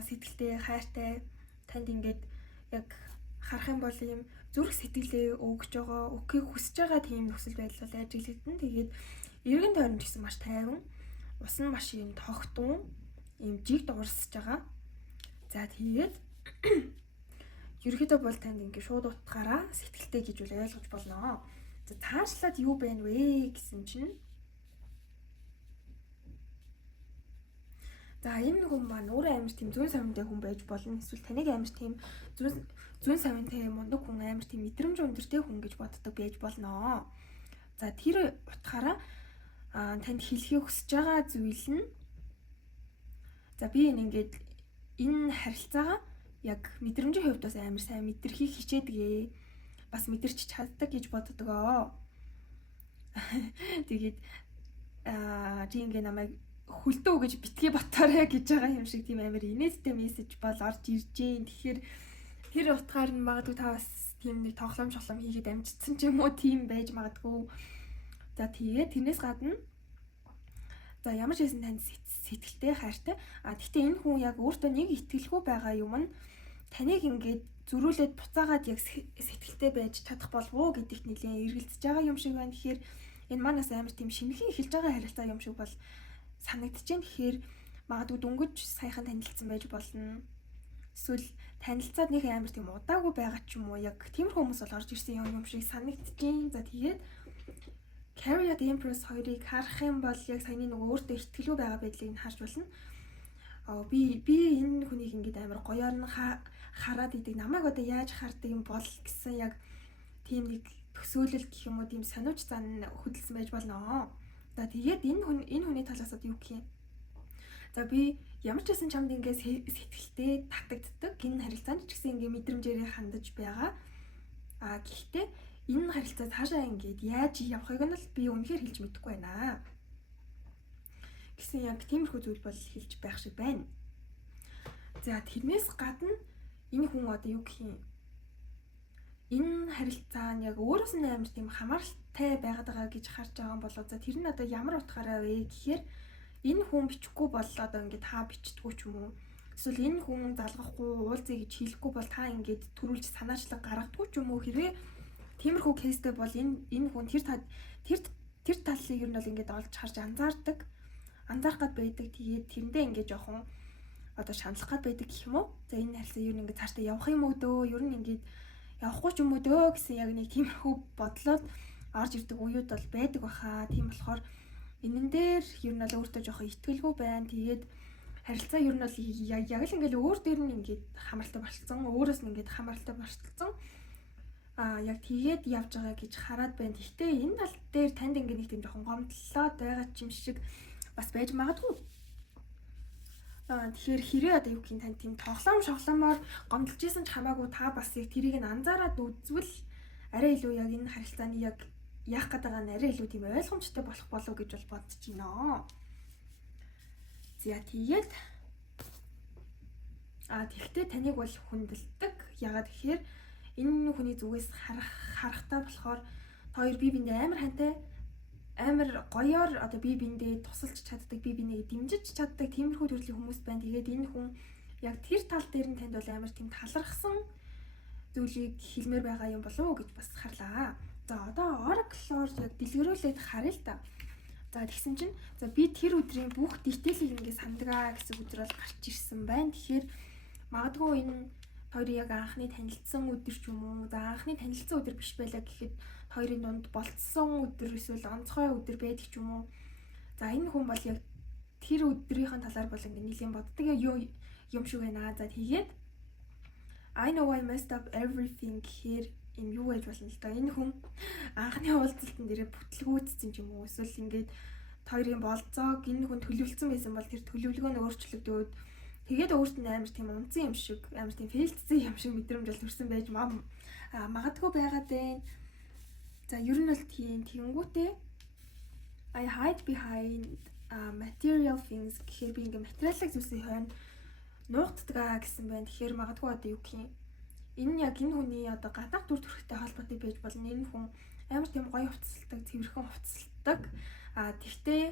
сэтгэлтэй, хайртай, танд ингээд яг харах юм бол юм зүрх сэтгэлээ өгж байгаа, өгөхийг хүсэж байгаа тийм нөхцөл байдал бол ажиглагдана. Тэгээд эргэн тойронд гэсэн маш тайван, ус нь маш юм тогтун, юм жигд урсж байгаа. За тэгээд ерөөхдөө бол танд ингээд шууд утгаараа сэтгэлтэй гэж үл ойлгож болно. За цаашлаад юу байна вэ гэсэн чинь за энэ хүн маань өөрөө амар тийм зүүн савинтай хүн байж болно. Эсвэл таныг амар тийм зүүн савинтай мундаг хүн, амар тийм мэдрэмж өндөртэй хүн гэж боддог байж болно. За тэр утгаараа танд хэлхийг хүсэж байгаа зүйл нь за би ингээд энэ харилцаагаа яг мэдрэмжийн хувьд бас амар сайн мэдэрхийг хичээдгээ. Бас мэдэрч чаддаг гэж боддгоо. Тэгээд чи ингээ намайг хүлдөө гэж битгий ботоорой гэж байгаа юм шиг тийм амар инээдтэй мессеж бол орж ирж гин. Тэгэхээр тэр утгаар нь магадгүй та бас тийм нэг тоглоом хийгээд амжицсан ч юм уу тийм байж магадгүй. За тэгээд тэрнээс гадна за ямар ч хэсэн танд сэтгэлтэй, хайртай. Гэхдээ энэ хүн яг өөртөө нэг итгэлгүй байгаа юм нь таныг ингээд зөрүүлээд буцаагаад яг сэтгэлтэй байж чадах болов уу гэдэгт нэлээд эргэлзэж байгаа юм шиг байна. Тэгэхээр энэ манаас амар тийм шинэхэн эхэлж байгаа харилцаа юм шиг бол санагдаж байна. Тэгэхээр магадгүй дөнгөж саяхан танилцсан байж болно. Эсвэл танилцаад нэг амар тийм удаагүй байгаа ч юм уу, яг тиймэрхүү хүмүүс бол орж ирсэн юм шиг санагдаж байна. За тэгээд Carrie the Empress хоёрыг харах юм бол яг саяны нөгөө өөртөө ихтгэлгүй байгаа байдлыг нь харж болно. Би энэ хүнийг ингээд амар гоёор нь хараад идэг, намайг одоо яаж хардаг юм бол гэсэн яг тийм нэг төсөөлөл гэх юм уу, тийм сониуч зан хөдөлсөн байж болно. За тэгээд энэ хүний талаас юу гэх юм? За би ямар ч байсан чамд ингээд сэтгэлтэй татагддаг, энэ харилцаанд ч гэсэн ингээд мэдрэмжээрээ хандаж байгаа. Гэхдээ энэ харилцаа цаашаа ингээд яаж явахыг нь л би үнэхээр хэлж мэдэхгүй байна. Гэсэн яг тиймэрхүү зүйл бол хэлж байх шиг байна. За тэрнээс гадна энэ хүн одоо юу гэх юм? Энэ харилцаа нь яг өөрөөс нь амар тийм хамааралтай байгаад байгаа гэж харж байгаа юм болоо. За тэр нь одоо ямар утгаараа вэ гэхээр энэ хүн бичихгүй бол одоо ингээд та бичдэггүй ч юм уу. Эсвэл энэ хүн залгахгүй уулзъя гэж хэлэхгүй бол та ингээд төрүүлж санаачлаг гаргадаггүй ч юм уу. Хэрвээ тиймэрхүү кейстэй бол энэ хүн тэр талыг ер нь бол ингээд олж харж анзаардаг. Анзаарах гад байдаг. Тэгээд тэрэндээ ингээд жоохон одоо шаналх гад байдаг гэх юм уу. За энэ харилцаа ер нь ингээд цаашдаа явах юм уу дөө? Ер нь ингээд явахгүй ч юм уу дөө гэсэн яг нэг тиймэрхүү бодлоод орж ирдэг үеуд бол байдаг баха. Тийм болохоор энэн дээр ер нь бол өөртөө жоохон итгэлгүй байна. Тэгээд харилцаа ер нь бол яг л ингээд өөр дээр нь ингээд хамааралтай болцсон. Өөрөөс нь ингээд хамааралтай болцсон. Яг тэгээд явж байгаа гэж хараад байна. Гэхдээ энэ тал дээр танд ингээд нэг тийм жоохон гомдлоод байгаа юм шиг бас байж магадгүй. Тэгэхээр хэрэг одоо юу гэх юм, тань тийм тоглоомоор гомдлж исэн ч хамаагүй та бас яг тэрийг нь анзаараад үзвэл арай илүү яг энэ харилцааны яг яах гээд байгаа нь арай илүү тийм ойлгомжтой болох болов гэж бол бодож байна. За тэгээд тэгвэл таныг бол хүндэлдэг. Ягаад гэхээр энэ хүний зүгээс харахтаа болохоор та хоёр бие биендээ амар хантай, амар гоёор одоо бие биендээ тусалж чаддаг, бие бинийгээ дэмжиж чаддаг тиймэрхүү төрлийн хүмүүс байна. Тэгээд энэ хүн яг тэр тал дээр нь танд бол амар тийм талархсан зүйлийг хэлмээр байгаа юм болов уу гэж бас харлаа. За одоо Oracle-оор яг дэлгэрүүлээд харъя л та. За тэгсэн чинь за би тэр өдрийн бүх дитейлийг ингээд сандгаа гэсэн өдөр бол гарч ирсэн байна. Тэгэхээр магадгүй энэ хоёрын яг анхны танилцсан өдөр ч юм уу. За анхны танилцсан өдөр биш байлаа гэхэд хоёрын дунд болцсон өдөр эсвэл онцгой өдөр байдаг ч юм уу. За энэ хүн бол яг тэр өдрийнхэн талаар бол ингээд нэлийн боддог юм шиг байна. За тэгээд I know I messed up everything гэхээр юм юу гэж болно л доо. Энэ хүн анхны уулзалтанд дээрээ бүтлгүүцсэн юм уу? Эсвэл ингээд хоёрын болцоог энэ хүн төлөвлөсөн байсан бол тэр төлөвлөгөө нь өөрчлөгдөөд тэгээд өөрт нь амар тийм унцсан юм шиг, амар тийм фейлдсэн юм шиг мэдрэмж бол төрсэн байж магадгүй байгаад байна. За ер нь бол тэгэнгүүтээ I hide behind material things гэхээр би ингээ материалын зүйлсийн хойно нуугддаг гэсэн байна. Тэгэхээр магадгүй одоо юу гэх юм. Энэ яг энэ хүний одоо гадаад дүр төрхтэй холбоотой байж болно. Энэ хүн амар тийм гоё хувцасладаг, цэвэрхэн хувцасладаг. Тэгтээ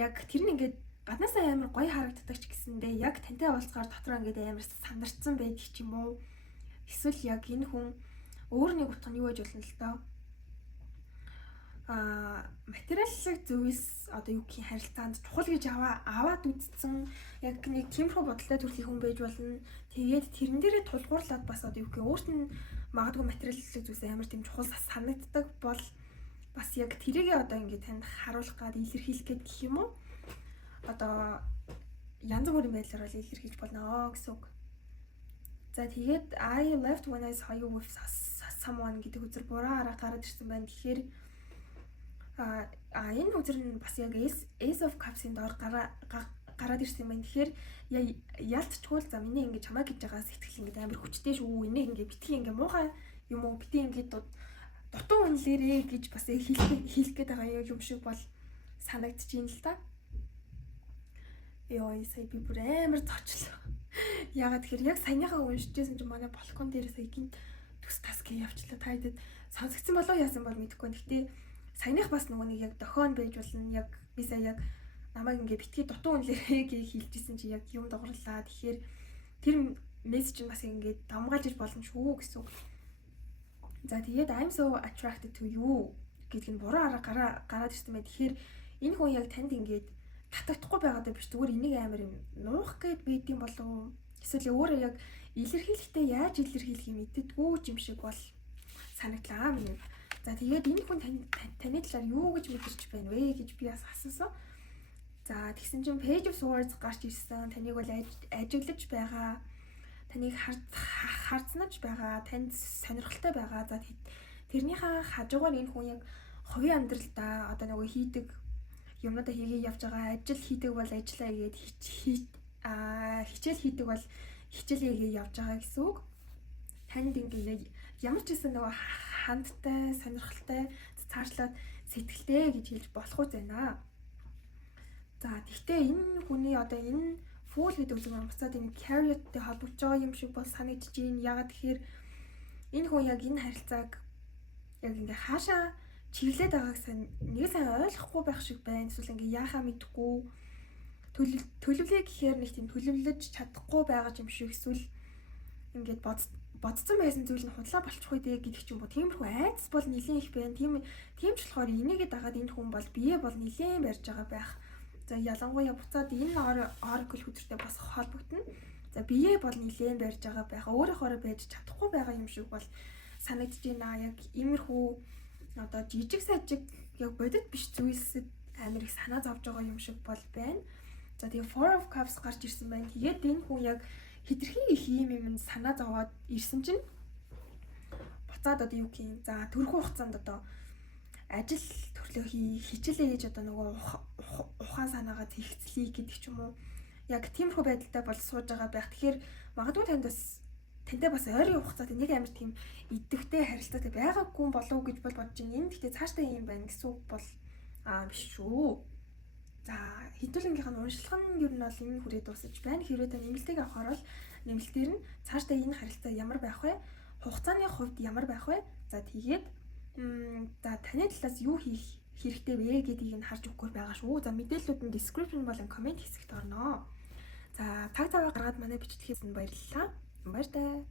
яг тэр нь ингээд гаднаасаа амар гоё харагддаг ч гэсэндээ яг тантай уулзгаар дотроо ингээд амар сандарцсан байдаг ч юм уу. Эсвэл яг энэ хүн өөр нэг утга нь юу гэж болно л доо. Материалын зүйлс одоо юу гэх харилцаанд чухал гэж аваад үзсэн яг нэг тиймэрхүү бодолтой төрлийн хүн байж болно. Тэгээд тэрэн дээрээ тулгуурлаад бас одоо юу гэх өөрт нь магадгүй материалын зүйлс амар тийм чухал санагддаг бол бас яг тэрийгээ одоо ингээд танд харуулах гад илэрхийлэх гээд гэх юм уу? Одоо янз бүрийн байдлаар бол илэрхийлж болно гэсэн үг. За тэгээд I left when I saw you with someone гэдэг үзэр буруу арга гараад ирсэн байна. Тэгэхээр энэ үзэр нь бас яг Ace of Cups-ийн доор гараад ирсэн байна. Тэгэхээр ялцчгүй за миний ингэ чамаа гэж байгаа сэтгэл ингэ амар хүчтэй шүү. Энийг ингэ битгий ингэ муухай юм уу? Битгий ингэ дутуу үнэлээрээ гэж бас хэлэх гээд байгаа юм шиг бол санагдчихээн л та. Яа, сая би бүр амар зочлоо. Ягаад тэгэхээр яг саяныхаа уншижсэн чинь манай балкон дээр сая гинт төс таск явчлаа. Та хэдэд сонсогдсон болов яасан бол мэдэхгүй. Гэхдээ саяных бас нөгөө нэг яг дохион байж болно. Яг би сая яг намайг ингээ битгий дутуу үнэлээрээ гэж хэлжсэн чи яг юм догрлаа. Тэгэхээр тэр мессеж нь бас ингээ давмгаалж иж болно шүү гэсэн үг. За тэгээд I'm so attracted to you гэдэг нь буруу арга гараад ирсэн байх. Тэгэхээр энэ хүн яг танд ингээд татагдахгүй байгаад биш зүгээр энийг амар юм нуух гээд байдсан болов. Эсвэл өөрөө яг илэрхийлэхдээ яаж илэрхийлэх юм мэддэггүй юм шиг бол санагдлаа минь. За тэгээд энэ хүн таны талаар юу гэж мэдэрч байна вэ гэж би бас асуусан. За тэгсэн чинь Page of Swords гарч ирсэн. Таныг бол ажиглаж байгаа. Таныг харцнаж байгаа. Танд сонирхолтой байгаа. За тэрнийхээ хажуугаар энэ хүн яг хувийн амьдралдаа одоо нөгөө хийдэг юмнуудаа хийгээ явж байгаа. Ажил хийдэг бол ажиллаа хийгээд хичээл хийдэг бол хичээлээ хийгээ явж байгаа гэсэн үг. Танд ингээ ямар ч гэсэн нөгөө хандтай, сонирхолтой, цаашлаад сэтгэлтэй гэж хэлж болох уу зэна. За тэгтээ энэ хүний одоо энэ Fool гэдэг үгээр буцаад энэ Carrot-тэй холбогдож байгаа юм шиг бол санагдаж байна. Ягаад тэгэхээр энэ хүн яг энэ харилцааг яг ингээ хаашаа чиглээд байгааг нэг сайн ойлгохгүй байх шиг байна. Эсвэл ингээ яахаа мэдэхгүй төлөвлөе гэхээр нэг тийм төлөвлөж чадахгүй байгаа юм шиг эсвэл ингээд бодсон байсан зүйл нь худлаа болчих үедээ гэдэг ч юм уу. Тиймэрхүү айдас бол нэлийн их байна. Тийм ч болохоор энийгээ дагаад энэ хүн бол бие бол нэлийн барьж байгаа байх. За ялангуяа буцаад энэ Oracle хөтөртэй бас холбогдно. За бие бол нэлийн барьж байгаа байх. Өөрөөхөөрөө байж чадахгүй байгаа юм шиг бол санагдаж байна. Яг иймэрхүү одоо жижиг сажиг яг бодит биш зүйлсэд амар их санаа зовж байгаа юм шиг бол байна. За тэгээ Four of Cups гарч ирсэн байна. Тэгээд энэ хүн яг хитрхи их юм санаа зовоод ирсэн чинь буцаад одоо юу гэх юм. За төрхөө хугацаанд одоо ажил төрлөө хичээлээ хийж одоо нөгөө ухаан санаагаа зэгцлэе гэдэг ч юм уу. Яг тиймэрхүү байдалтай бол сууж байгаа байх. Тэгэхээр магадгүй тантай бас ойрын хугацаанд нэг амар тийм идэвхтэй харилцаатай байгаагүй болов гэж бол бодож байна. Энэ гэхдээ цаашдаа юм байна гэсэн үг бол биш шүү. За хэдүүлгийнхаа уншлах нь ер нь бол энэ хүрээ дуусаж байна. Хэрвээ та нэмэлтийг авахаар бол нэмэлтээр нь цаашдаа энэ харилцаа ямар байх вэ? Хугацааны хувьд ямар байх вэ? За тэгээд за таны талаас юу хийх хэрэгтэй вэ гэдгийг нь харж өгөхөөр байгаа шүү. За мэдээллүүд нь description болон comment хэсэгт орно. За цаг цаваа гаргаад манай бичлэхээс нь баярлалаа. Баяр таа.